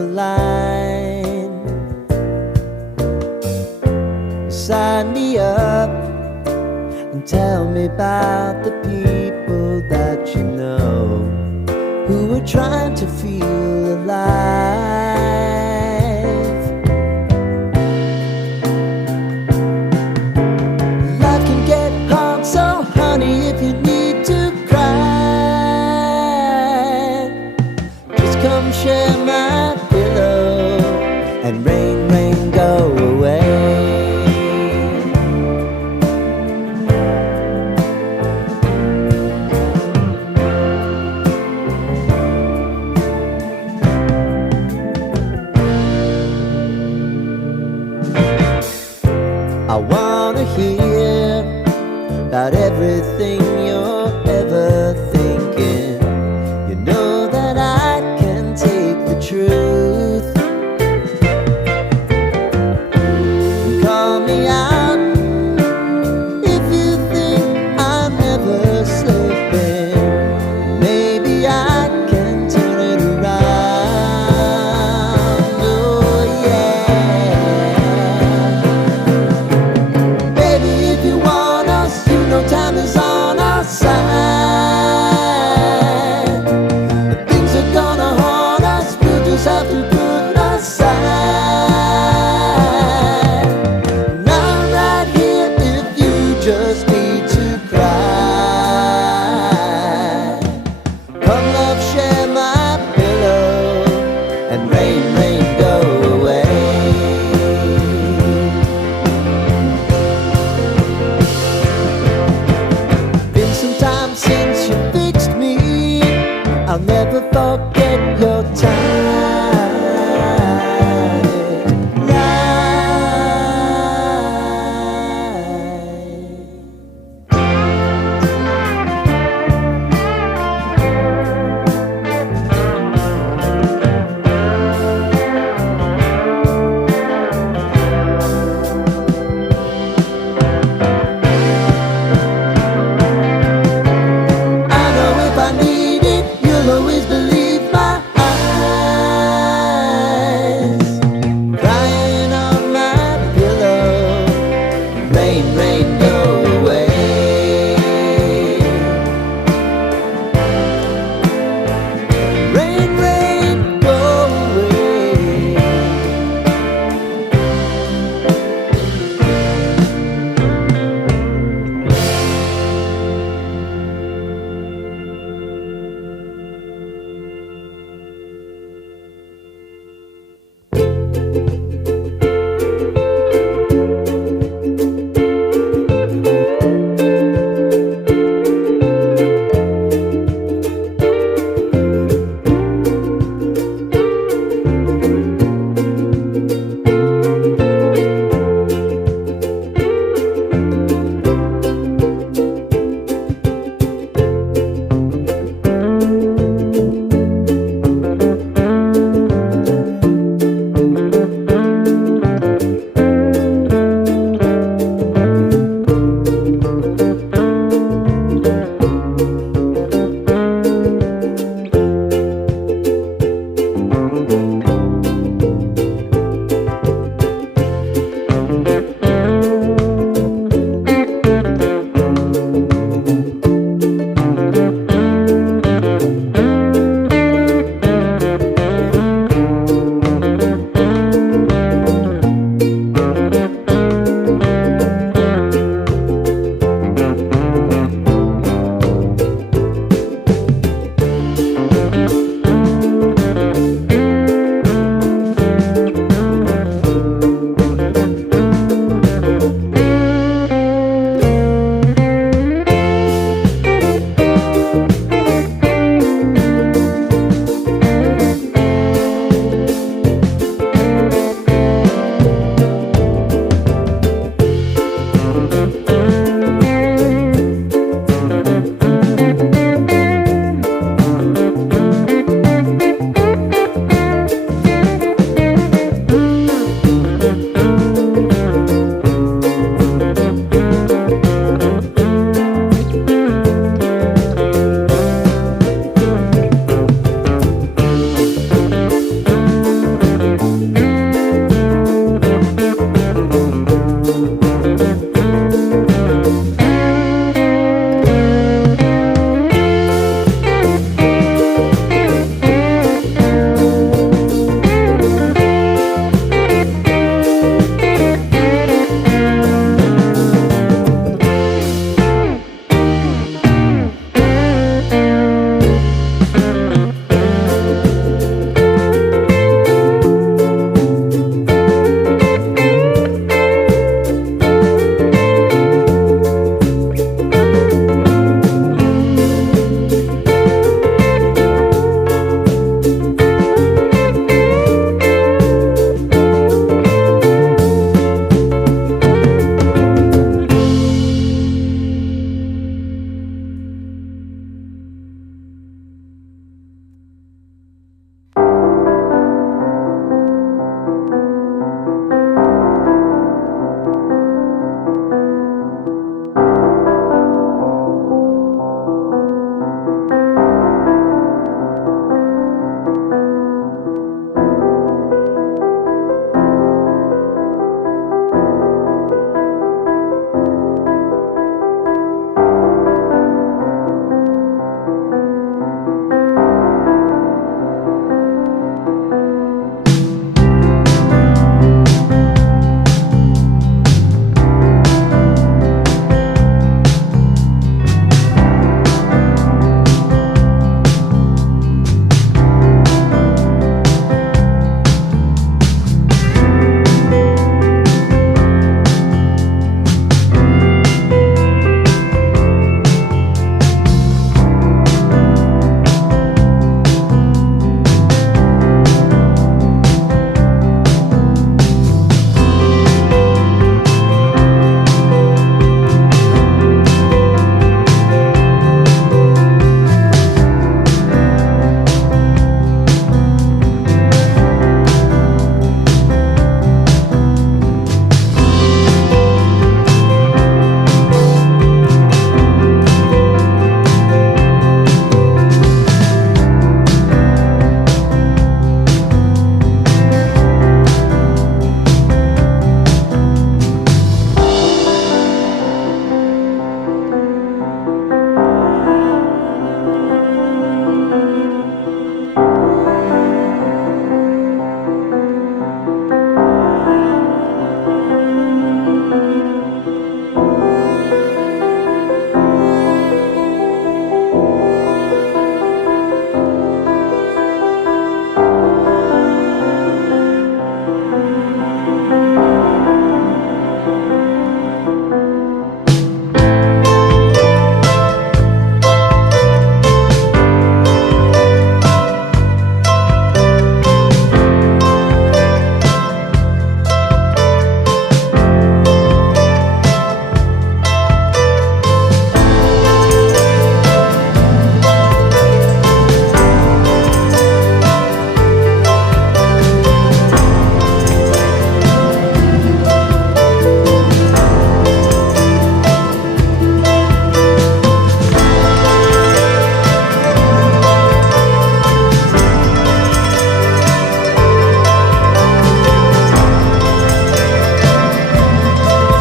a line. Sign me up and tell me about the people that you know who are trying to feel alive. Life can get hard, so honey, if you need to cry, just come share my pillow and rain, rain, go away. I wanna hear about everything you're ever thinking. You know that I can take the truth. And call me out if you think I'm never slipping. Maybe I can turn it around. Oh yeah. Baby, if you want us, you know time is on our side. But things are gonna haunt us, we'll just have to put aside. And I'm right here if you just need to cry. Come love, share my pillow and rain, rain, go away. Been some time since you fixed me, I'll never forget your time. I know if I need it, you'll always believe my eyes. Crying on my pillow, rain, rain.